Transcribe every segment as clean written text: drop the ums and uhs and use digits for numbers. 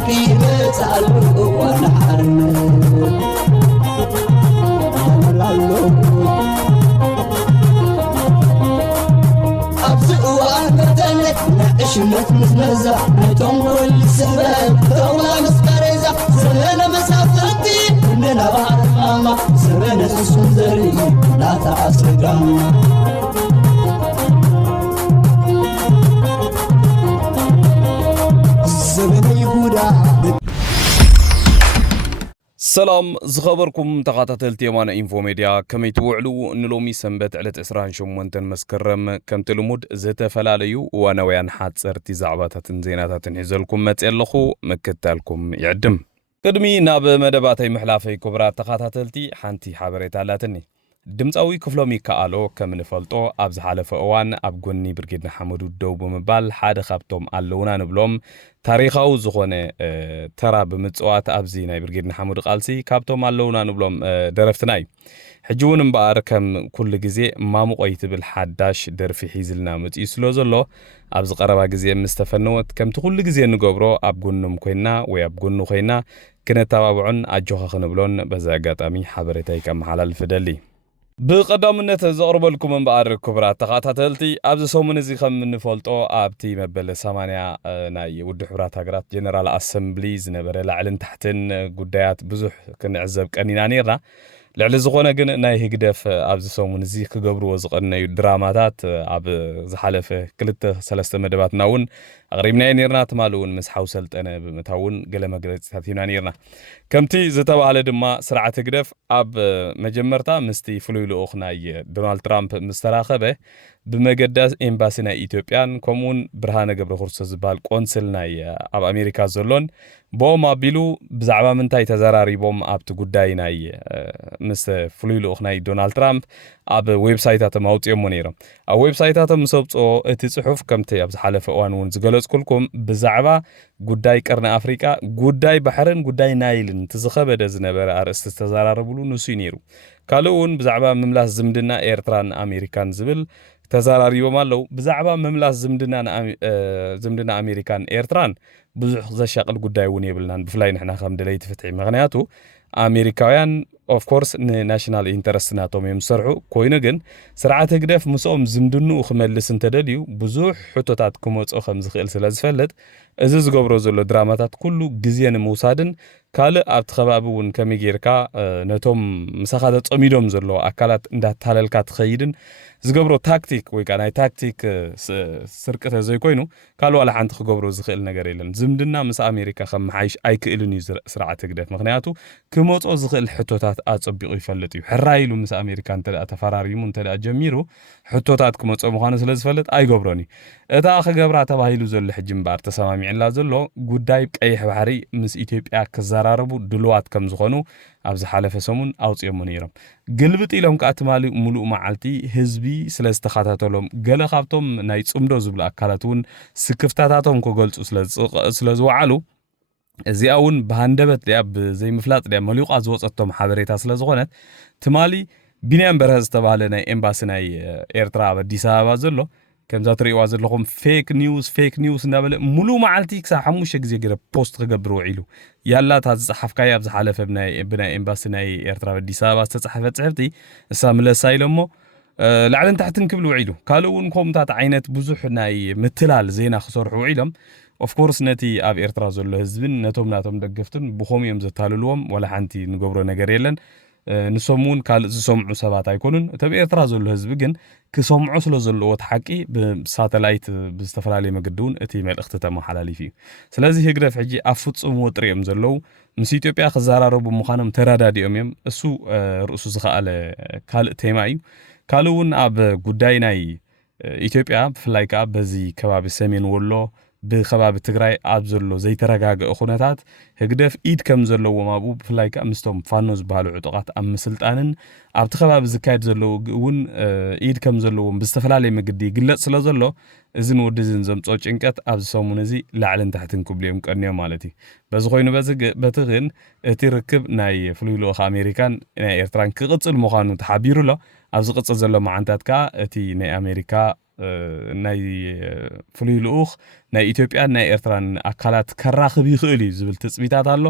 دربي بتعلو ونحن أبزقوا أنبتلك نعشمت مزمزة نتوم كل سبب طولة مسكرزة سرنا مسافرتي كلنا بعد ماما سرنا سنزري لا تعصقنا سلام زخبركم تقاطعتلتي وانا انفو ميديا كمي توعلو نلومي سنبت على 28 مسكرم كم تلمود زتفلاليو وانا ويان حاصرتي زعباتاتن زيناتاتن حزلكم متيلخو مكتالكم يعدم قدمي ناب مدباتي محلافي كبرات تقاطعتلتي حانتي حبريتالاتني دمصاوي كفلومي كالو كم نفلطو ابز حالف اوان اب غني برغيدنا حمدو دو بمبال حاد خابتوم اللونا نبلوم تاريخاو زخونه ترا بمصوات ابزي ناي برغيدنا حمدو قالسي كابتوم اللونا نبلوم درفتناي حجون مبار كم كل غزي مامو قيت بالحداش درفي حيزلنا متي سلو زلو ابز قربا غزي مستفنوت كم كل غزي نغبرو اب غنم كوينا وي اب غنو خينا كنتابعون اجوخ خنبلون بزاغاطامي حبرتاي كم حلال فدلي بقدامنت زقرب لكم من بعد كبرات تقاطعتلتي ابز سومن زي خم نفلطو ابتي مبل 8 ناي ود حبرات هاغرات جنرال اسمبلي زنبره لعلن تحتن غدايات بزح كنعزب قنينا نيرنا لعل زغونه كن ناي هيغدف ابز سومن زي كغبرو زقناي دراماتات اب زحلفه 2-3 مدبات ناون اغريبنا نيرنا تمالون مس حوسلطنه بمتاون قله مغرصاتينا نيرنا كمتي زتباله دما سرعه غدف اب مجمرتا مستي فلويلو اخناي دونالد ترامب مستراخبه بمقداس امباسينا ايثيوبيان كومون برهانه قبر خرص زبال قونسلناي اب امريكا زلون بوما بيلو بزعبا منتاي تزراري بوم ابت غدايناي مس فلويلو اخناي دونالد ترامب اب ويب سايتات موطيوم منيرم ا ويب سايتات مسوبصو اتي صحف كمتي ابز حلف اوان ون زغلص كلكم بزعبا غداي قرن افريكا غداي بحرن غداي نايلن تزخبده زنبر ارست تزراربلو نسينيرو كالون بزعبا مملاس زمدنا ايرتران امريكان زبل تزاراريو مالو بزعبا مملاس زمدنا امريكان ايرتران بزح زشقل غداي ون يبلنا بفلاي نحنا خم دلي تفتحي مغنياتو امريكاويان اوف كورس ناشونال انترست ناتوم يمسرحو كوينو جن سرعه غدف مسوم زمدنو خملس انتدليو بزح حطوتات كموصو خم زخيل سلازفلت እዚ ዝገብሮ ዘሎ ድራማታት ኩሉ ግዜን መውሳድን ካለ ኣብ ተኸባቢውን ከመጌርካ ነቶም መሳኻደ ጾሚዶም ዘሎ አካላት እንዳታለልካ ትኸይድን ዝገብሮ ታክቲክ ወይ ካናይ ታክቲክ ስርቀተ ዘይኮይኑ ካሉ አለ ሓንቲ ክገብሮ ዝኽእል ነገር የለን ዝምድና ምስ አሜሪካ ከመሓይሽ ኣይክእልን እዩ ስርዓት ግደት ምክንያቱ ክመጾ ዝኽእል ሕቶታት አጽቢቁ ይፈልጥ እዩ ሕራይሉ ምስ አሜሪካ እንተ ተፈራሪሙ እንተ ጀሚሩ ሕቶታት ክመጾ ምዃኑ ስለዝፈልጥ ኣይገብሮኒ እታ ክገብራ ተባሂሉ ዘሎ ሕጅምባር ተሰማሚዕላ ዘሎ ጉዳይ ቀይሕ ባሕሪ ምስ ኢትዮጵያ ከዘራረቡ ድልዋት ከም ዝኾኑ ኣብዚ ሓለፈ ሰሙን ኣውጽኦም ነይሮም ግልብጥ ኢሎም ካትማሊ ሙሉእ መዓልቲ ህዝቢ ስለዝተኻታተሎም ገለ ካብቶም ናይ ጽምዶ ዝብሉ አካላት እውን ስክፍታታቶም ክገልጹ ስለዝወዓሉ እዚኣውን በሃንደበት ዲያ ብዘይምፍላጥ ዲያ መሊቋ ዝወጸቶም ሓበሬታ ስለዝኾነት ትማሊ ቢንያም በርሀ ዝተባሃለ ናይ ኤምባሲ ናይ ኤርትራ ኣብ አዲስ አበባ ዘሎ كم تريوا زلهم فيك نيوز نبل ملو معلتي كسا حموش جزء كده بوست خبر وعيلو يلا تزحف كاي أبز حلف بنا إمباسناي إرترا بديسابة تزحفتي سامل سايلمو لعلن تحتن كبلو وعيلو قالوا إنكم تاع عينت بزح ناي مثلال زينا خسر وعيلم of course نتي أب إرترا زل هزبن نتوم دقفتن بخوم يمزتالو لهم ولا حنتي نجبرو نجاريلن نسمون قال سمعوا سبات يكونون تبي اعتراض الحزب جن كسمعوا سلو زلوت حقي بساتلايت باستفرالي مقدون اتي مال اختتام حلالي فيه سلازي هيقرف حجي افصم وطريم زلو مس ኢትዮጵያ خزارارو بمخانم ተራዳዲኦም እዮም እሱ ርእሱ ዝኻለ ካልእ ቴማዩ ካልኡን ኣብ ጉዳይ ናይ ኢትዮጵያ ብፍላይ ከዓ በዚ ከባቢ ሰሜን ወሎ بخباب تجري أبزلو زي ترجع أخونات هقدف إيد كم زلو ومابو بفلايك أمستم فانوس بهالو عطقات أم سلطانن أبتخباب زكاية زلو ون إيد كم زلو بستفلالي مقدي قلت سلا زلو إذن ودزن زم صوت إنكت أبزسومونزي لعلن تحتن كوبليهم كأنيو مالتي بس خوينو بتغن تركب ناي فلويلو أخ أمريكان ناي إرتران كقص المخانو تحبيرو لا أبز قص زلو معنتات كا تي ناي أمريكا ናይ ፍሉይ ልኡኽ ናይ ኢትዮጵያን ናይ ኤርትራን ኣካላት ከራኽብ ይኽእል እዩ ዝብል ትፅቢታት ኣሎ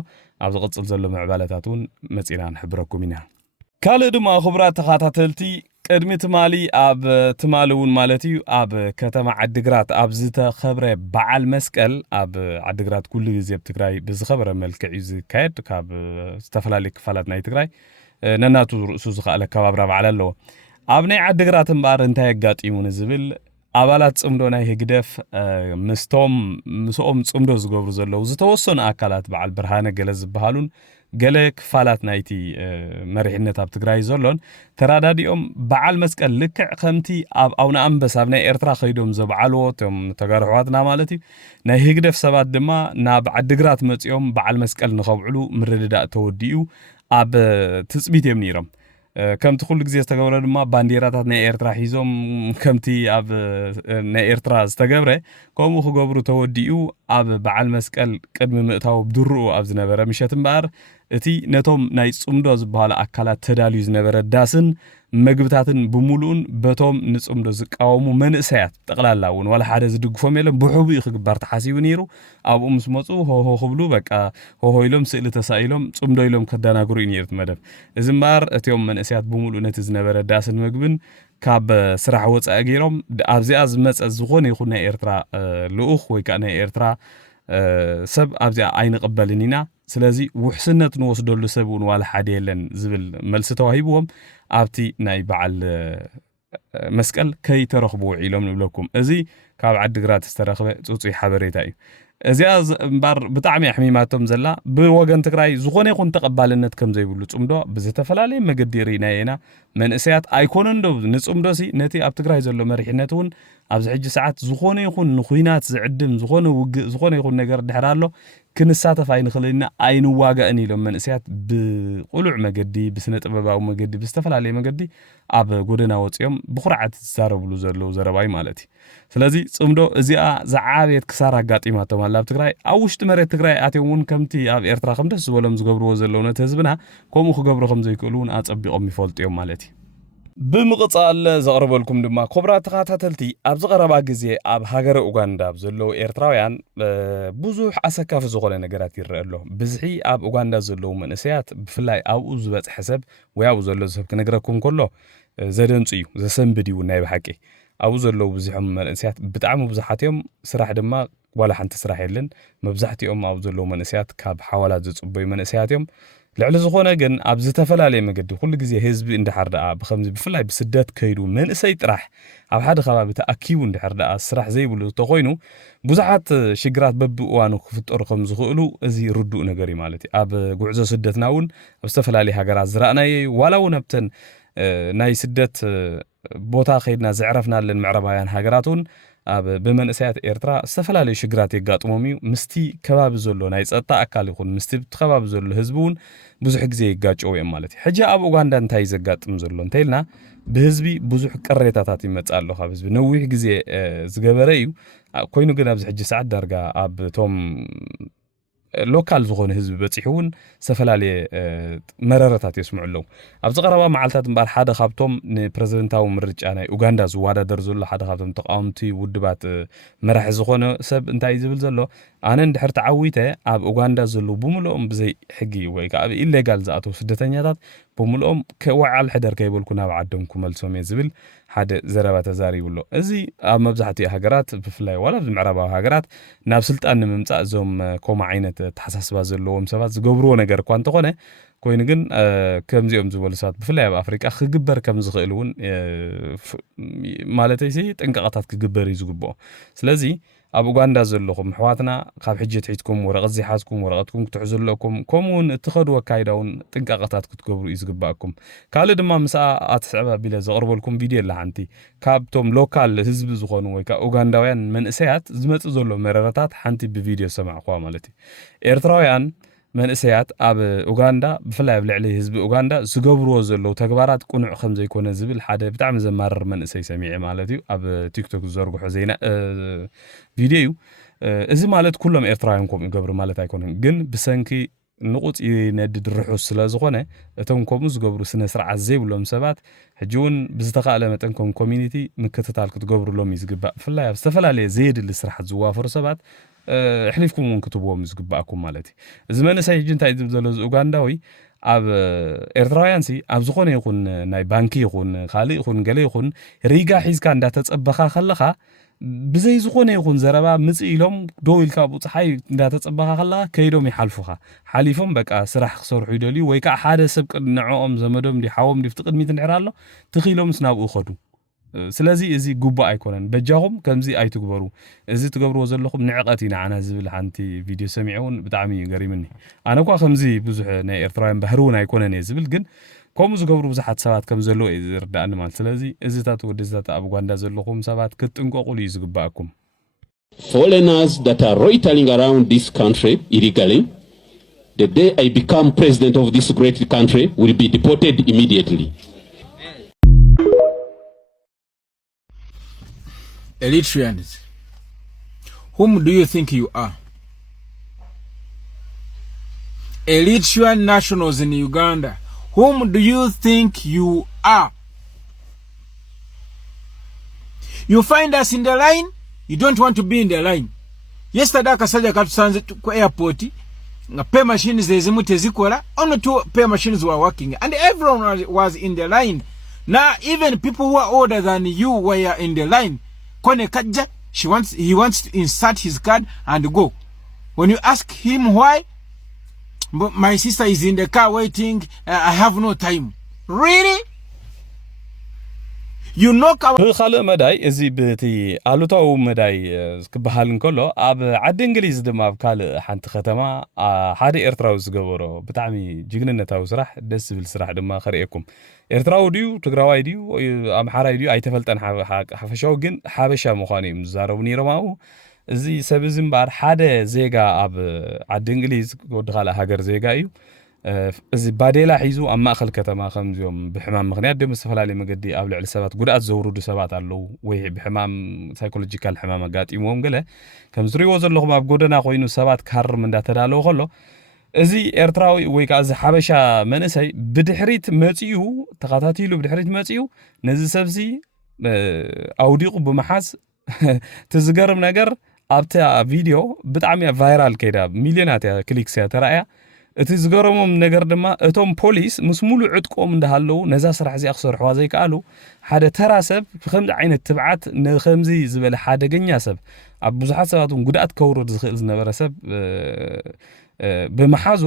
ኣብ ዝቕፅል ዘሎ ምዕባለታት እውን መፂና ንሕብረኩም ኢና ካልእ ድማ ክቡራት ተኸታተልቲ ቅድሚ ትማሊ ኣብ ትማሊ እውን ማለት እዩ ኣብ ከተማ ዓዲግራት ኣብ ዝተኸብረ በዓል መስቀል ኣብ ዓዲግራት ኩሉ ግዜ ኣብ ትግራይ ብዝኸብረ መልክዕ እዩ ዝካየድ ካብ ዝተፈላለዩ ክፋላት ናይ ትግራይ ነናቱ ርእሱ ዝኸኣለ ከባብራ በዓል ኣለዎ ኣብ ናይ ዓዲግራት እምበር እንታይ ኣጋጢሙ ንዝብል ኣባላት ጽምዶ ናይ ህግደፍ ምስኦም ጽምዶ ዝገብሩ ዘለዉ ዝተወሰኑ ኣካላት በዓል ብርሃነ ገለ ዝበሃሉን ገለ ክፋላት ናይቲ መሪሕነት ኣብ ትግራይ ዘሎን ተራዳዲኦም በዓል መስቀል ልክዕ ከምቲ ኣብ ኣውነ ኣንበሳ ኣብ ናይ ኤርትራ ከይዶም ዘበዓልዎ እቶም ተጋሩ ኣሕዋትና ማለት እዩ ናይ ህግደፍ ሰባት ድማ ናብ ዓዲግራት መፂኦም በዓል መስቀል ንኸብዕሉ ምርድዳእ ተወዲኡ ኣብ ትፅቢት እዮም ነይሮም ከምቲ ኩሉ ግዜ ዝተገብረ ድማ ባንዴራታት ናይ ኤርትራ ሒዞም ከምቲ ኣብ ናይ ኤርትራ ዝተገብረ ከምኡ ክገብሩ ተወዲኡ ኣብ በዓል መስቀል ቅድሚ ምእታው ብድርኡ ኣብ ዝነበረ ምሸት እምበር እቲ ነቶም ናይ ጽምዶ ዝበሃሉ ኣካላት ተዳልዩ ዝነበረ ዳስን መግብታትን ብምሉኡን በቶም ንጽምዶ ዝቃወሙ መንእሰያት ጠቕላላ እውን ዋላ ሓደ ዝድግፎም የለን ብሕቡእ ክግበር ተሓሲቡ ነይሩ ኣብኡ ምስ መፁ ሆሆ ክብሉ በቃ ሆሆ ኢሎም ስእሊ ተሳኢሎም ጽምዶ ኢሎም ከዳናግሩ እዩ ነይሩ መደብ እዚ እምበር እቲኦም መንእሰያት ብምሉኡ ነቲ ዝነበረ ዳስን መግብን ካብ ስራሕ ወፃኢ ገይሮም ኣብዚኣ ዝመፀ ዝኾነ ይኹን ናይ ኤርትራ ልኡኽ ወይ ከዓ ናይ ኤርትራ ሰብ ኣብዚኣ ኣይንቕበልን ኢና ስለዚ ውሕስነት ንወስደሉ ሰብ እውን ዋላ ሓደ የለን ዝብል መልሲ ተዋሂብዎም ኣብቲ ናይ በዓል መስቀል ከይተረኽቡ ኢሎም ንብለኩም እዚ ካብ ዓዲግራት ዝተረኽበ ፅፁይ ሓበሬታ እዩ እዚኣ እምበር ብጣዕሚ ኣሕሚማቶም ዘላ ብወገን ትግራይ ዝኾነ ይኹን ተቐባልነት ከም ዘይብሉ ጽምዶ ብዝተፈላለየ መገዲ ርኢና ኢና መንእሰያት ኣይኮነን ዶ ንጽምዶሲ ነቲ ኣብ ትግራይ ዘሎ መሪሕነት እውን ኣብዚ ሕጂ ሰዓት ዝኾነ ይኹን ንኹናት ዝዕድም ዝኾነ ውግእ ዝኾነ ይኹን ነገር ድሕር ኣሎ ክንሳተፍ ኣይንኽእልና ኣይንዋጋእን ኢሎም መንእሰያት ብቁሉዕ መገዲ ብስነ ጥበባዊ መገዲ ብዝተፈላለየ መገዲ ኣብ ጎደና ወፂኦም ብኹርዓት ዝዛረብሉ ዘለዉ ዘረባይ ማለት እዩ ስለዚ ጽምዶ እዚኣ ዝዓበየት ክሳር ኣጋጢማቶም ኣላ ኣብ ትግራይ ኣብ ውሽጢ መሬት ትግራይ ኣትዮም እውን ከምቲ ኣብ ኤርትራ ከም ደስ ዝበሎም ዝገብርዎ ዘለዉ ነቲ ህዝብና ከምኡ ክገብሩ ከም ዘይክእሉ እውን ኣጸቢቖም ይፈልጡ እዮም ማለት እዩ ብምቕጻል ዘቕርበልኩም ድማ ክቡራት ተኸታተልቲ ኣብ ዝቐረባ ግዜ ኣብ ሃገረ ኡጋንዳ ዘለዉ ኤርትራውያን ብዙሕ ኣሰካፊ ዝኾነ ነገራት ይርአ ኣሎ ብዝሒ ኣብ ኡጋንዳ ዘለዉ መንእሰያት ብፍላይ ኣብኡ ዝበፅሐ ሰብ ወይ ኣብኡ ዘሎ ሰብ ክነግረኩም ከሎ ዘደንፁ እዩ ዘሰንብድ እዩ ናይ ብሓቂ ኣብኡ ዘለዉ ብዙሖም መንእሰያት ብጣዕሚ ብዙሓት እዮም ስራሕ ድማ ዋላ ሓንቲ ስራሕ የለን መብዛሕትኦም ኣብኡ ዘለዉ መንእሰያት ካብ ሓዋላት ዝፅበዩ መንእሰያት እዮም ልዕሊ ዝኾነ ግን ኣብ ዝተፈላለየ መገዲ ኩሉ ግዜ ህዝቢ እንድሕር ደኣ ብከምዚ ብፍላይ ብስደት ከይዱ መንእሰይ ጥራሕ ኣብ ሓደ ከባቢ ተኣኪቡ እንድሕር ደኣ ስራሕ ዘይብሉ ተኮይኑ ብዙሓት ሽግራት በብእዋኑ ክፍጠሩ ከም ዝኽእሉ እዚ ርዱእ ነገር እዩ ማለት እዩ ኣብ ጉዕዞ ስደትና እውን ኣብ ዝተፈላለየ ሃገራት ዝረኣናየ ዋላ እውን ኣብተን ናይ ስደት ቦታ ከይድና ዘዕረፍናለን ምዕረባውያን ሃገራት እውን ኣብ ብመንእሰያት ኤርትራ ዝተፈላለዩ ሽግራት የጋጥሞም እዩ ምስቲ ከባቢ ዘሎ ናይ ፀጥታ ኣካል ይኹን ምስቲ ከባቢ ዘሎ ህዝቢ እውን ብዙሕ ግዜ ይጋጨው እዮም ማለት እዩ ሕጂ ኣብ ኡጋንዳ እንታይ ዘጋጥም ዘሎ እንተይልና ብህዝቢ ብዙሕ ቅሬታታት ይመጽእ ኣሎ ካብ ህዝቢ ነዊሕ ግዜ ዝገበረ እዩ ኮይኑ ግን ኣብዚ ሕጂ ሰዓት ዳርጋ ኣብ ቶም ሎካል ዝኾነ ህዝቢ በፂሑውን ዝተፈላለየ መረረታት የስምዑ ኣለዉ ኣብ ዝቐረባ መዓልታት እምበር ሓደ ካብቶም ንፕረዚደንታዊ ምርጫ ናይ ኡጋንዳ ዝወዳደር ዘሎ ሓደ ካብቶም ተቃወምቲ ውድባት መራሒ ዝኾነ ሰብ እንታይ ዝብል ዘሎ ኣነ እንድሕር ተዓዊተ ኣብ ኡጋንዳ ዘለዉ ብምልኦም ብዘይ ሕጊ ወይ ከዓ ኢሌጋል ዝኣተዉ ስደተኛታት ብምልኦም ከዋዓል ሕደር ከይበልኩ ናብ ዓዶም ክመልሶም እየ ዝብል ሓደ ዘረባ ተዛሪቡ ኣሎ እዚ ኣብ መብዛሕትኡ ሃገራት ብፍላይ ዋላ ኣብ ምዕራባዊ ሃገራት ናብ ስልጣን ንምምጻእ እዞም ከምኡ ዓይነት ተሓሳስባ ዘለዎም ሰባት ዝገብርዎ ነገር እኳ እንተኾነ ኮይኑ ግን ከምዚኦም ዝበሉ ሰባት ብፍላይ ኣብ ኣፍሪቃ ክግበር ከም ዝኽእል እውን ማለተይሲ ጥንቃቐታት ክግበር እዩ ዝግብኦ ስለዚ ኣብ ኡጋንዳ ዘለኹም ኣሕዋትና ካብ ሕጂ ትሒትኩም ወረቐት ዘይሓዝኩም ወረቐትኩም ክትሕዙ ኣለኩም ከምኡውን እትኸድዎ ኣካይዳ እውን ጥንቃቐታት ክትገብሩ እዩ ዝግባአኩም ካልእ ድማ ምስኣ ኣትስዕባ ቢለ ዘቕርበልኩም ቪድዮ ኣላ ሓንቲ ካብቶም ሎካል ህዝቢ ዝኾኑ ወይ ከዓ ኡጋንዳውያን መንእሰያት ዝመፅእ ዘሎ መረረታት ሓንቲ ብቪድዮ ሰማዕኹዋ ማለት እዩ ኤርትራውያን መንእሰያት ኣብ ኡጋንዳ ብፍላይ ኣብ ልዕሊ ህዝቢ ኡጋንዳ ዝገብርዎ ዘለዉ ተግባራት ቁኑዕ ከም ዘይኮነ ዝብል ሓደ ብጣዕሚ ዘማርር መንእሰይ ሰሚዐ ማለት እዩ ኣብ ቲክቶክ ዝዘርግሖ ዜና ቪድዮ እዩ እዚ ማለት ኩሎም ኤርትራውያን ከምኡ ይገብሩ ማለት ኣይኮነን ግን ብሰንኪ ንቁጽ ይነድድ ርሑስ ስለዝኾነ እቶም ከምኡ ዝገብሩ ስነ ስርዓት ዘይብሎም ሰባት ሕጂውን ብዝተኻእለ መጠን ከም ኮሚኒቲ ምክትታል ክትገብሩሎም ይዝግባእ ብፍላይ ኣብ ዝተፈላለየ ዘየድሊ ስራሕት ዝዋፈሩ ሰባት ሕሊፍኩም እውን ክትብዎም ዝግባኣኩም ማለት እዩ እዚ መንእሰይ ሕጂ እንታይ ዝብል ዘሎ ኡጋንዳዊ ኣብ ኤርትራውያን ኣብ ዝኾነ ይኹን ናይ ባንኪ ይኹን ካልእ ይኹን ገለ ይኹን ሪጋ ሒዝካ እንዳተጸበኻ ከለኻ ብዘይ ዝኾነ ይኹን ዘረባ ምጽ ኢሎም ደው ኢልካ ብፀሓይ እንዳተጸበኻ ከለኻ ከይዶም ይሓልፉኻ ሓሊፎም በቃ ስራሕ ክሰርሑ ይደልዩ ወይ ከዓ ሓደ ሰብ ቅድንዖም ዘመዶም ዲሓዎም ዲፍቲ ቅድሚት እንድሕር ኣሎ ትኺሎም ስናብኡ ኸዱ ስለዚ እዚ ጉባእ ኣይኮነን በጃኹም ከምዚ ኣይትግበሩ እዚ ትገብርዎ ዘለኹም ንዕቐት ኢና ዓና ዝብል ሓንቲ ቪድዮ ሰሚዑን ብጣዕሚ ገሪምኒ ኣነ እኳ ከምዚ ብዙሕ ናይ ኤርትራውያን ባህሪ እውን ኣይኮነን እየ ዝብል ግን ከምኡ ዝገብሩ ብዙሓት ሰባት ከም ዘለዎ እዩ ዝርዳእኒ ማለት ስለዚ እዚታት ወደዚታት ኣብ ጓንዳ ዘለኹም ሰባት ክትጥንቀቁሉ እዩ ዝግባኣኩም Foreigners that are loitering around this country illegally, the day I become president of this great country, will be deported immediately. Eritreans, whom do you think you are? Eritrean nationals in Uganda, whom do you think you are? You find us in the line, you don't want to be in the line. Yesterday akasaja katusanze ku airport nga pay machines zezimu tezikola, only 2 pay machines were working and everyone was in the line. Now even people who are older than you were in the line. Kone kaja, he wants to insert his card and go. When you ask him why, my sister is in the car waiting, I have no time. Really? You know خالق مداي ازي بتي الوتاو مداي كبحال نكلو اب عد انجليز دما بكال حنت ختما حادي ኤርትራው ዝገበሮ ብጣዕሚ ጅግንነታው ስራሕ ደስ ዝብል ስራሕ ድማ خريكم ኤርትራው ዲዩ ትግራዋይ ዲዩ አምሓራይ ዲዩ ኣይተፈልጠን ሓፈሻው ግን ሓበሻ ምዃኑ እዮም ዝዛረቡ ነይሮማው እዚ ሰብ ዝምባር ሓደ ዜጋ ኣብ ዓዲ እንግሊዝ ወዲ ካልእ ሃገር ዜጋ እዩ እዚ ባዴላ ሒዙ ኣብ ማእከል ከተማ ከምዚኦም ብሕማም ምኽንያት ደም ዝተፈላለዩ መገዲ ኣብ ልዕሊ ሰባት ጉድኣት ዘውርዱ ሰባት ኣለው ወይ ብሕማም ሳይኮሎጂካል ሕማም ኣጋጢሞም ገለ ከም ዝሪእዎ ዘለኹም ኣብ ጎደና ኮይኑ ሰባት ካርም እንዳተዳለወ ከሎ እዚ ኤርትራዊ ወይ ከዓ እዚ ሓበሻ መንእሰይ ብድሕሪት መጽኡ ተኸታቲሉ ብድሕሪት መጽኡ ነዚ ሰብዚ ኣውዲቑ ብመሓዝ ትዝገርም ነገር ኣብታ ቪድዮ ብጣዕሚ ቫይራል ከይዳ ሚልዮናት ክሊክስ ተራእያ እቲ ዝገረሞም ነገር ድማ እቶም ፖሊስ ምስ ሙሉ ዕጥቆም እንዳሃለው ነዛ ስራሕ እዚ ኣኽሰርሕዋ ዘይከኣሉ ሓደ ተራ ሰብ ብከምዚ ዓይነት ትብዓት ንከምዚ ዝበለ ሓደገኛ ሰብ ኣብ ብዙሓት ሰባት ጉድኣት ከውርድ ዝኽእል ዝነበረ ሰብ ብመሓዙ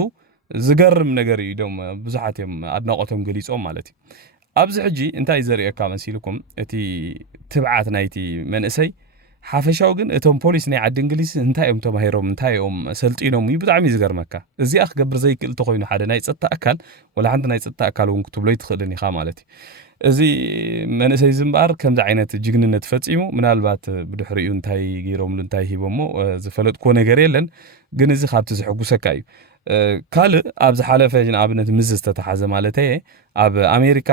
ዝገርም ነገር እዩ ዶም ብዙሓት እዮም ኣድናቆቶም ገሊጾም ማለት እዩ ኣብዚ ሕጂ እንታይ ዘርእየካ መሲልኩም እቲ ትብዓት ናይቲ መንእሰይ ሓፈሻው ግን እቶም ፖሊስ ናይ ዓዲ እንግሊዝ እንታይ እዮም ተማሂሮም እንታይ እዮም ሰልጢኖም እዩ ብጣዕሚ ዝገርመካ እዚኣ ክገብር ዘይክእል ተኮይኑ ሓደ ናይ ጸጥታ ኣካል ወላ ሓንቲ ናይ ጸጥታ ኣካል እውን ክትብሎ ይትኽእልን ኢኻ ማለት እዩ እዚ መንእሰይ ዝምባር ከምዚ ዓይነት ጅግንነት ፈጺሙ ምናልባት ብድሕሪኡ እንታይ ገይሮምሉ እንታይ ሂቦሞ ዝፈለጥኮ ነገር የለን ግን እዚ ካብቲ ዝሕጉሰካ እዩ ካልእ ኣብ ዝሓለፈ ንኣብነት ምዝ ዝተተሓዘ ማለት እየ ኣብ ኣሜሪካ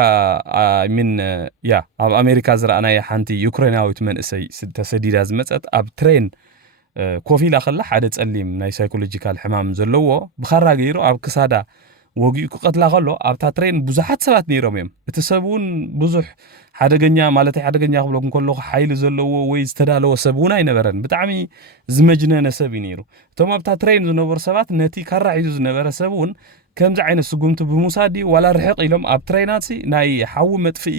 ኣብ ኣሜሪካ ዝረኣናየ ሓንቲ ዩክሬናዊት መንእሰይ ተሰዲዳ ዝመፀት ኣብ ትሬን ኮፍ ኢላ ከላ ሓደ ጸሊም ናይ ሳይኮሎጂካል ሕማም ዘለዎ ብኻራ ገይሩ ኣብ ክሳዳ ወጊኡ ክቀትላ ከሎ ኣብታ ትሬን ብዙሓት ሰባት ነይሮም እዮም እቲ ሰብ እውን ብዙሕ ሓደገኛ ማለት ሓደገኛ ክብለኩም ከለኹ ሓይሊ ዘለዎ ወይ ዝተዳለወ ሰብ እውን ኣይነበረን ብጣዕሚ ዝመጅነነ ሰብ እዩ ነይሩ እቶም ኣብታ ትሬን ዝነበሩ ሰባት ነቲ ካራ ሒዙ ዝነበረ ሰብ እውን ከምዚ ዓይነት ስጉምቲ ብሙሳዲ ዋላ ርሕቕ ኢሎም ኣብ ትሬናት ናይ ሓዊ መጥፍኢ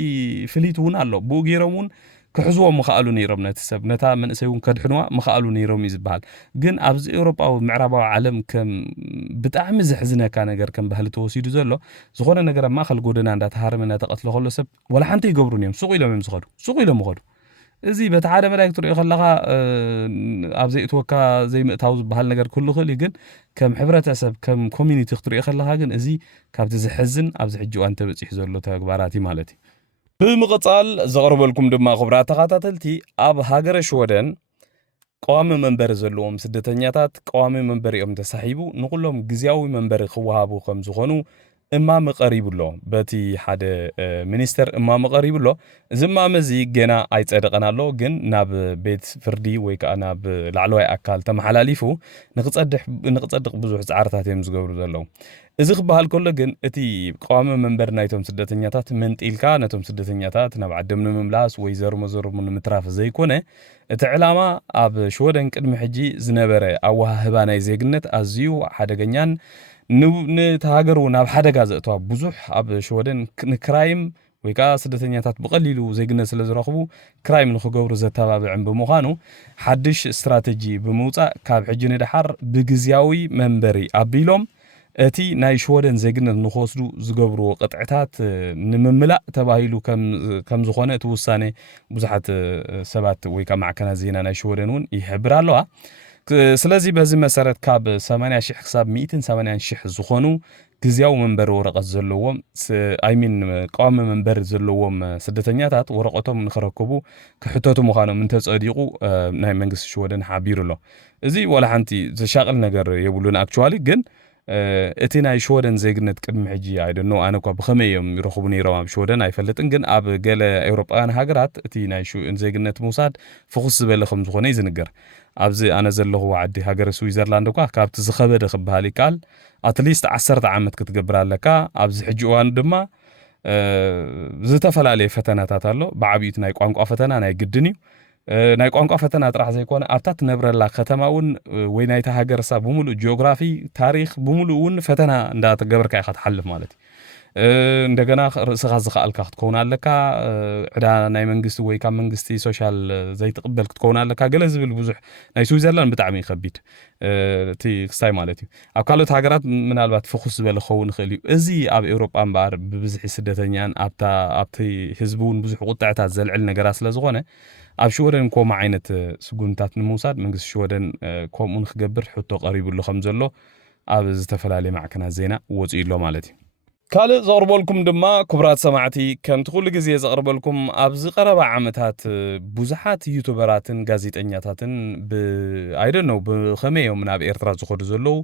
ፍሊት እውን ኣሎ ብኡ ገይሮም እውን ክሕዝዎም ምኽኣሉ ነይሮም ነቲ ሰብ ነታ መንእሰይ እውን ከድሕንዋ ምኽኣሉ ነይሮም እዩ ዝበሃል ግን ኣብዚ ኤውሮጳዊ ምዕራባዊ ዓለም ከም ብጣዕሚ ዝሕዝነካ ነገር ከም ባህሊ ተወሲዱ ዘሎ ዝኾነ ነገር ኣብ ማእኸል ጎደና እንዳተሃረመ እናተቐትለ ከሎ ሰብ ወላ ሓንቲ ይገብሩን እዮም ሱቕ ኢሎም ዝኸዱ ሱቕ ኢሎም ይኸዱ እዚ በቲ ሓደ መላእክት ትሪኦ ከለኻ ኣብ ዘይእትወካ ዘይምእታው ዝበሃል ነገር ኩሉ ክእል ግን ከም ሕብረተሰብ ከም ኮሚኒቲ ክትሪኦ ከለኻ ግን እዚ ካብቲ ዝሕዝን ኣብዚ ሕጂ እዋን ተበፂሑ ዘሎ ተግባራት እዩ ማለት እዩ ብምቕጻል ዘቕርበልኩም ድማ ኽብራት ተኸታተልቲ ኣብ ሃገረ ሽወደን ቀዋሚ መንበሪ ዘለዎም ስደተኛታት ቀዋሚ መንበሪኦም ተሳሒቡ ንኩሎም ግዝያዊ መንበሪ ክወሃቡ ከም ዝኾኑ እማም ቀሪብሎ በቲ ሓደ ሚኒስተር እማም ቀሪብሎ ዝማም እዚ ገና ኣይጸደቀናሎ ግን ናብ ቤት ፍርዲ ወይ ከዓ ናብ ላዕለዋይ ኣካል ተመሓላሊፉ ንኽጸድቕ ብዙሕ ጻዕርታት እዮም ዝገብሩ ዘለዉ እዚ ክበሃል ከሎ ግን እቲ ቋሚ መንበር ናይቶም ስደተኛታት መንጢልካ ነቶም ስደተኛታት ናብ ዓደም ንምምላስ ወይ ዘርሞ ንምትራፍ ዘይኮነ እቲ ዕላማ ኣብ ሽወደን ቅድሚ ሕጂ ዝነበረ ኣወሃህባ ናይ ዜግነት ኣዝዩ ሓደገኛን ንተሃገሩ ናብ ሓደጋ ዘእተዋ ብዙሕ ኣብ ሽወደን ንክራይም ወይ ከዓ ስደተኛታት ብቐሊሉ ዜግነት ስለ ዝረኽቡ ክራይም ንኽገብሩ ዘተባብዕን ብምዃኑ ሓድሽ ስትራቴጂ ብምውፃእ ካብ ሕጂ ንድሓር ብግዝያዊ መንበሪ ኣቢሎም እቲ ናይ ሽወደን ዜግነት ንኽወስዱ ዝገብርዎ ቅጥዕታት ንምምላእ ተባሂሉ ከም ዝኾነ እቲ ውሳኔ ብዙሓት ሰባት ወይ ከዓ ማዕከናት ዜና ናይ ሽወደን እውን ይሕብር ኣለዋ ስለዚ በዚ መሰረት ካብ 80,000 ክሳብ 180,000 ዝኾኑ ግዝያዊ መንበሪ ወረቐት ዘለዎም ኣይሚን ቋሚ መንበሪ ዘለዎም ስደተኛታት ወረቐቶም ንኽረከቡ ክሕተቱ ምዃኖም እንተጸዲቑ ናይ መንግስቲ ሽወደን ሓቢሩ ኣሎ እዚ ወላ ሓንቲ ዘሻቕል ነገር የብሉን ኣክቹዋሊ ግን እቲ ናይ ሽወደን ዜግነት ቅድሚ ሕጂ ኣይደኖ ኣነ እኳ ብኸመይ እዮም ይረኽቡ ነይሮም ኣብ ሽወደን ኣይፈልጥን ግን ኣብ ገለ ኤውሮጳውያን ሃገራት እቲ ናይ ዜግነት ምውሳድ ፍኹስ ዝበለ ከም ዝኾነ ይዝንገር ኣብዚ ኣነ ዘለኹ ዓዲ ሃገረ ስዊዘርላንድ እኳ ካብቲ ዝኸበደ ክበሃል ይከኣል ኣትሊስት 10 ዓመት ክትገብር ኣለካ ኣብዚ ሕጂ እዋን ድማ ዝተፈላለየ ፈተናታት ኣሎ ብዓብይት ናይ ቋንቋ ፈተና ናይ ግድን እዩ ናይ ቋንቋ ፈተና ጥራሕ ዘይኮነ ኣብታት ነብረላ ከተማ እውን ወይ ናይታ ሃገር ሳ ብሙሉእ ጂኦግራፊ ታሪክ ብሙሉእ እውን ፈተና እንዳተገበርካ ኢኻ ትሓልፍ ማለት እንደገና ርእስኻ ዝኽኣልካ ክትከውን ኣለካ ዕዳ ናይ መንግስቲ ወይ ካብ መንግስቲ ሶሻል ዘይትቕበል ክትከውን ኣለካ ገለ ዝብል ብዙሕ ናይ ስዊዘርላንድ ብጣዕሚ ይኸቢድ እቲ ክስታይ ማለት እዩ ኣብ ካልኦት ሃገራት ምናልባት ፍኹስ ዝበለ ክኸውን ይኽእል እዩ እዚ ኣብ ኤውሮጳ እምበር ብብዝሒ ስደተኛን ኣብቲ ህዝቢ እውን ብዙሕ ቁጥዕታት ዘልዕል ነገራት ስለ ዝኾነ ኣብ ሽወደን ከምኡ ዓይነት ስጉምታት ንምውሳድ መንግስቲ ሽወደን ከምኡ ንክገብር ሕቶ ቀሪቡሉ ከም ዘሎ ኣብ ዝተፈላለየ ማዕከናት ዜና ወፂኡ ኣሎ ማለት እዩ ካልእ ዘቕርበልኩም ድማ ክቡራት ሰማዕቲ ከምቲ ኩሉ ግዜ ዘቕርበልኩም ኣብዚ ቀረባ ዓመታት ብዙሓት ዩቱበራትን ጋዜጠኛታትን ኣይደኖ ብኸመይ እዮም ናብ ኤርትራ ዝኸዱ ዘለዉ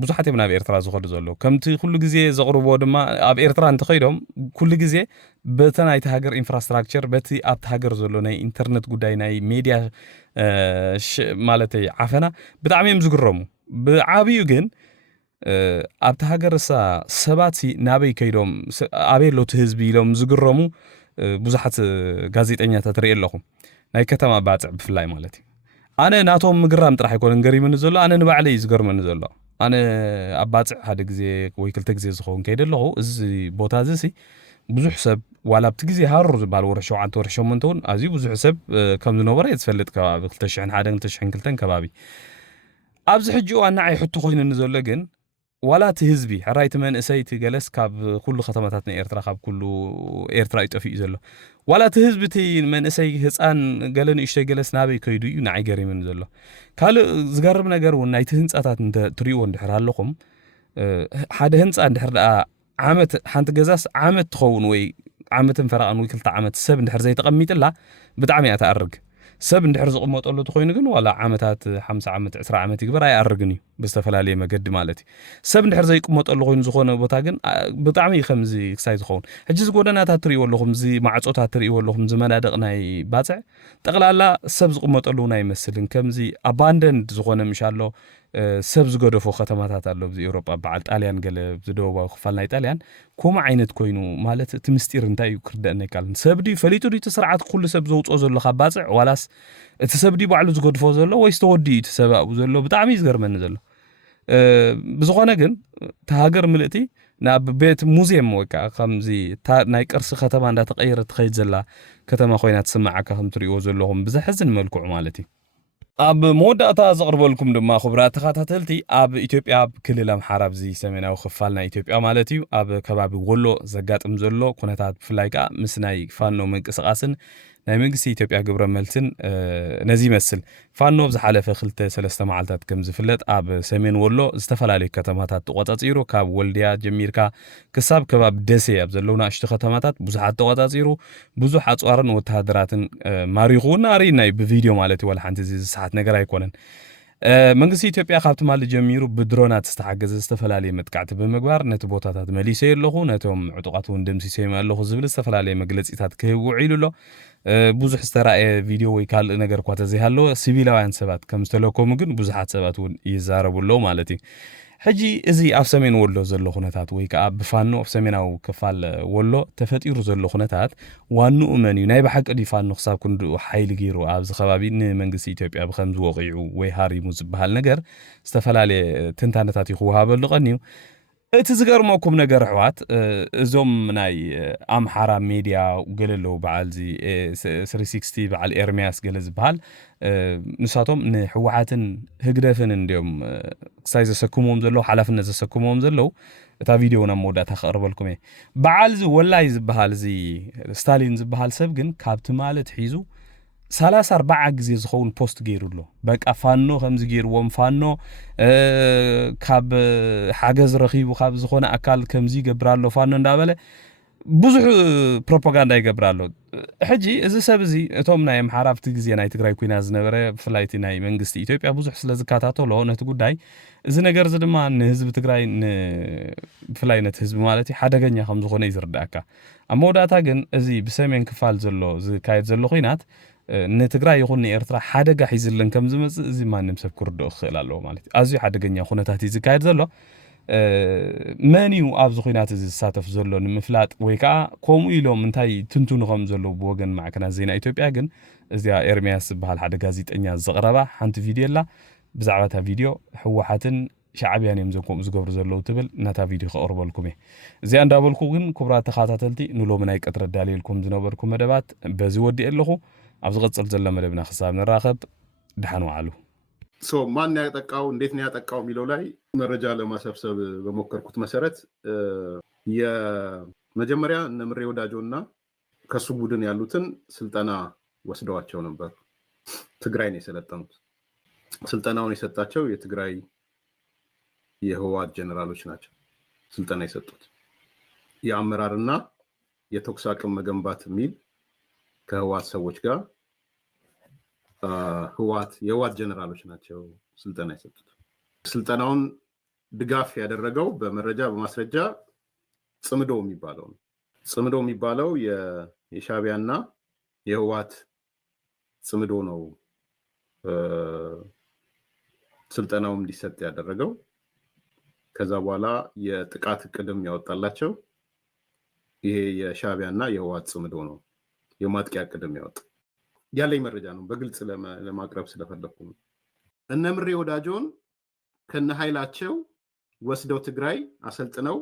ብዙሓት እዮም ናብ ኤርትራ ዝኸዱ ዘለዉ ከምቲ ኩሉ ግዜ ዘቕርቦ ድማ ኣብ ኤርትራ እንተኸይዶም ኩሉ ግዜ በቲ ናይቲ ሃገር ኢንፍራስትራክቸር በቲ ኣብቲ ሃገር ዘሎ ናይ ኢንተርኔት ጉዳይ ናይ ሜድያ ማለተይ ዓፈና ብጣዕሚ እዮም ዝግረሙ ብዓብዩ ግን ኣብቲ ሃገርሳ ሰባት ናበይ ከይዶም ኣበይ ሎቲ ህዝቢ ኢሎም ዝግረሙ ብዙሓት ጋዜጠኛታት ርኢ ኣለኹ ናይ ከተማ ባፅዕ ብፍላይ ማለት እዩ ኣነ ናቶም ምግራም ጥራሕ ኣይኮነን ገሪሙኒ ዘሎ ኣነ ንባዕለይ ዝገርመኒ ዘሎ ኣነ ኣብ ባፅዕ ሓደ ግዜ ወይ ክልተ ግዜ ዝኸውን ከይደ ኣለኹ እዚ ቦታ እዚ ብዙሕ ሰብ ዋላ ኣብቲ ግዜ ሃሩር ዝበሃል ወርሒ 7 ወርሒ 8 እውን ኣዝዩ ብዙሕ ሰብ ከም ዝነበረ ዝፈልጥ ከባቢ 2001 2002 ከባቢ ኣብዚ ሕጂ እዋን ንዓይ ሕቶ ኮይኑኒ ዘሎ ግን ዋላ እቲ ህዝቢ ሕራይቲ መንእሰይ እቲ ገለስ ካብ ኩሉ ከተማታት ናይ ኤርትራ ካብ ኩሉ ኤርትራ ይጠፍኡ ዘሎ ዋላ እቲ ህዝቢ እቲ መንእሰይ ህፃን ገለ ንእሽተይ ገለስ ናበይ ከይዱ እዩ ንዓይ ገሪሙኒ ዘሎ ካልእ ዝገርም ነገር እውን ናይቲ ህንፃታት ትሪእዎ እንድሕር ኣለኹም ሓደ ህንፃ እንድሕር ደኣ ዓመት ሓንቲ ገዛስ ዓመት ትኸውን ወይ ዓመትን ፈረቓን ወይ 2 ዓመት ሰብ እንድሕር ዘይተቐሚጥላ ብጣዕሚ እያ ተኣርግ ሰብ እንድሕር ዝቕመጠሉ ትኾይኑ ግን ዋላ ዓመታት 50 ዓመት 20 ዓመት ይግበር ኣይኣርግን እዩ ብዝተፈላለየ መገዲ ማለት እዩ ሰብ እንድሕር ዘይቅመጠሉ ኮይኑ ዝኾነ ቦታ ግን ብጣዕሚ ከምዚ ክሳይ ዝኸውን ሕጂ ዝጎደናታት ትሪእዎ ኣለኹም እዚ ማዕፆታት ትሪእዎ ኣለኹም ዝመናደቕ ናይ ባፅዕ ጠቕላላ ሰብ ዝቕመጠሉ ናይ መስልን ከምዚ ኣባንደንድ ዝኾነ ምሻሎ ሰብ ዝገደፎ ከተማታት ኣሎ ኣብዚ ኤውሮጳ በዓል ጣልያን ገለ ዝደቡባዊ ክፋል ናይ ጣልያን ከምኡ ዓይነት ኮይኑ ማለት እቲ ምስጢር እንታይ እዩ ክርዳእና ይከኣልን ሰብዲ ፈሊጡ ዲ እቲ ስርዓት ኩሉ ሰብ ዘውፅኦ ዘሎ ካብ ባፅዕ ዋላስ እቲ ሰብዲ ባዕሉ ዝገድፎ ዘሎ ወይስ ተወዲ እቲ ሰብ ኣብኡ ዘሎ ብጣዕሚ ዝገርመኒ ዘሎ ብዝኾነ ግን ተሃገር ምልእቲ ናብ ቤት ሙዚየም ወይ ከዓ ከምዚ ናይ ቅርሲ ከተማ እንዳተቐየረት ትኸይድ ዘላ ከተማ ኮይና ትስማዓካ ከም ትሪእዎ ዘለኹም ብዘሕዝን መልክዑ ማለት እዩ ኣብ መወዳእታ ዘቕርበልኩም ድማ ክቡራት ተኸታተልቲ ኣብ ኢትዮጵያ ክልል ኣምሓራ ኣብዚ ሰሜናዊ ክፋል ናይ ኢትዮጵያ ማለት እዩ ኣብ ከባቢ ወሎ ዘጋጥም ዘሎ ኩነታት ብፍላይ ከዓ ምስ ናይ ፋኖ ምንቅስቓስን ናይ መንግስቲ ኢትዮጵያ ግብረ መልስን ነዚ ይመስል ፋኖ ዝሓለፈ 2-3 መዓልታት ከም ዝፍለጥ ኣብ ሰሜን ወሎ ዝተፈላለዩ ከተማታት ተቆጻጺሩ ካብ ወልድያ ጀሚርካ ክሳብ ከባቢ ደሴ ኣብ ዘለውና ንኣሽቱ ከተማታት ብዙሓት ተቆጻጺሩ ብዙሕ ኣጽዋርን ወተሃደራትን ማሪኹ ናሪ ናይ ብቪድዮ ማለት እዩ ወላ ሓንቲ ዝስሓት ነገር ኣይኮነን መንግስቲ ኢትዮጵያ ካብቲ ማለት ጀሚሩ ብድሮናት ዝተሓገዘ ዝተፈላለዩ መጥቃዕቲ ብምግባር ነቲ ቦታታት መሊሰ ኣለኹ ነቶም ዕጡቃት እውን ደምሲሰዮም ኣለኹ ዝብል ዝተፈላለዩ መግለፂታት ክህብ ውዒሉ ኣሎ ብዙሕ ዝተራእየ ቪድዮ ወይ ካልእ ነገር እኳ ተዘይሃለዎ ሲቪላውያን ሰባት ከም ዝተለከሙ ግን ብዙሓት ሰባት እውን ይዛረቡሎ ማለት እዩ ሕጂ እዚ ኣብ ሰሜን ወሎ ዘሎ ኩነታት ወይ ከዓ ብፋኖ ኣብ ሰሜናዊ ክፋል ወሎ ተፈጢሩ ዘሎ ኩነታት ዋንኡ መን እዩ ናይ ብሓቂ ዲፋኖ ክሳብ ክንዱ ሓይሊ ገይሩ ኣብዚ ከባቢ ንመንግስቲ ኢትዮጵያ ብከምዚ ወቂዑ ወይ ሃሪሙ ዝበሃል ነገር ዝተፈላለየ ትንታነታት ይኽወሃበሉ ቀኒዩ እቲ ዝገርመኩም ነገር ሕዋት እዞም ናይ ኣምሓራ ሚድያ ገለለው በዓል ዚ 360 በዓል ኤርሚያስ ገለ ዝበሃል ንሳቶም ንሕወሓትን ህግደፍን እንዲዮም ክሳይ ዘሰክሞም ዘለው ሓላፍነት ዘሰክሞም ዘለው እታ ቪድዮ ናብ መወዳእታ ከቅርበልኩም እየ በዓል ዚ ወላይ ዝበሃል ዚ ስታሊን ዝበሃል ሰብ ግን ካብቲ ማለት ሒዙ 34 ጊዜ ዝኸውን ፖስት ገይሩሎ በቃ ፋኖ ከምዚ ገይርዎም ፋኖ ካብ ሓገዝ ረኺቡ ካብ ዝኾነ ኣካል ከምዚ ይገብራሎ ፋኖ እንዳበለ ብዙሕ ፕሮፓጋንዳ ይገብራሎ ሕጂ እዚ ሰብ እዚ እቶም ናይ ኣምሓራ ኣብቲ ግዜ ናይ ትግራይ ኩናት ዝነበረ ብፍላይ እቲ ናይ መንግስቲ ኢትዮጵያ ብዙሕ ስለ ዝከታተሎ ነቲ ጉዳይ እዚ ነገር እዚ ድማ ንህዝቢ ትግራይ ብፍላይ ነቲ ህዝቢ ማለት እዩ ሓደገኛ ከም ዝኾነ ይዝርዳእካ ኣብ መወዳእታ ግን እዚ ብሰሜን ክፋል ዘሎ ዝካየድ ዘሎ ኩናት ንትግራይ ይኹን ንኤርትራ ሓደጋ ሒዝልን ከም ዝመጽእ እዚ ማንም ሰብ ክርድኦ ክኽእል ኣለዎ ማለት እዩ ኣዝዩ ሓደገኛ ኩነታት እዩ ዝካየድ ዘሎ መን እዩ ኣብዚ ኩናት እዚ ዝሳተፍ ዘሎ ንምፍላጥ ወይ ከዓ ከምኡ ኢሎም እንታይ ትንትኑ ከም ዘሎ ብወገን ማዕከናት ዜና ኢትዮጵያ ግን እዚኣ ኤርሚያስ ዝበሃል ሓደ ጋዜጠኛ ዘቕረባ ሓንቲ ቪድዮ ኣላ ብዛዕባ እታ ቪድዮ ሕወሓትን ሻዕብያን እዮም ዝገብሩ ዘለው ትብል ናታ ቪድዮ ከቕርበልኩም እየ እዚኣ እንዳበልኩ ግን ክቡራት ተኸታተልቲ ንሎሚ ናይ ቀትሪ ዳልየልኩም ዝነበርኩም መደባት በዚ ወዲእ ኣለኹ ኣብዚ ቀጽል ዘሎ መደብና ክሳብ ንራኸብ ድሓን ዋዕሉ ማን ያጠቃው እንዴት ነው ያጠቃው የሚለው ላይ መረጃ ለማሰብሰብ በሞከርኩት መሰረት የመጀመሪያ ነምሬ ወዳጆና ከሱ ቡድን ያሉትን ስልጠና ወስደዋቸው ነበር ትግራይ ነው የሰለጠኑት ስልጠናውን የሰጣቸው የትግራይ የህወሓት ጀነራሎች ናቸው ስልጠና የሰጡት የአመራርና የተኩስ አቅም መገንባት የሚል ከህወሓት ሰዎች ጋር የህወሓት ጀነራሎች ናቸው ስልጠና የሰጡት ስልጠናውን ድጋፍ ያደረገው በመረጃ በማስረጃ ጽምዶ የሚባለው የሻዕቢያና የህወሓት ጽምዶ ነው ስልጠናው እንዲሰጥ ያደረገው ከዛ በኋላ የጥቃት ቅድም ያወጣላቸው ይሄ የሻዕቢያና የህወሓት ጽምዶ ነው የማጥቂያ ቅድም ያወጣ ያለኝ መረጃ ነው በግልጽ ለማቅረብ ስለፈለኩ ነው እነምሬ ወዳጆን ከነ ኃይላቸው ወስደው ትግራይ አሰልጥነው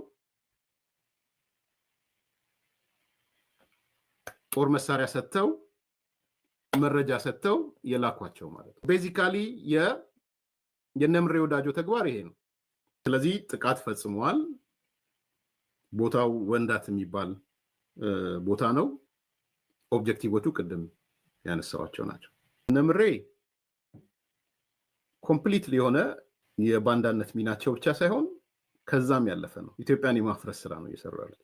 ጦር መሳሪያ ሰጥተው መረጃ ሰጥተው የላኳቸው ማለት ነው ቤዚካሊ የነምሬ ወዳጆ ተግባር ይሄ ነው ስለዚህ ጥቃት ፈጽመዋል ቦታው ወንዳት የሚባል ቦታ ነው ኦብጀክቲቮቹ ቅድም ያነሳዋቸው ናቸው ነምሬ ኮምፕሊትሊ የሆነ የባንዳነት ሚናቸው ብቻ ሳይሆን ከዛም ያለፈ ነው ኢትዮጵያን የማፍረስ ስራ ነው እየሰሩ ያሉት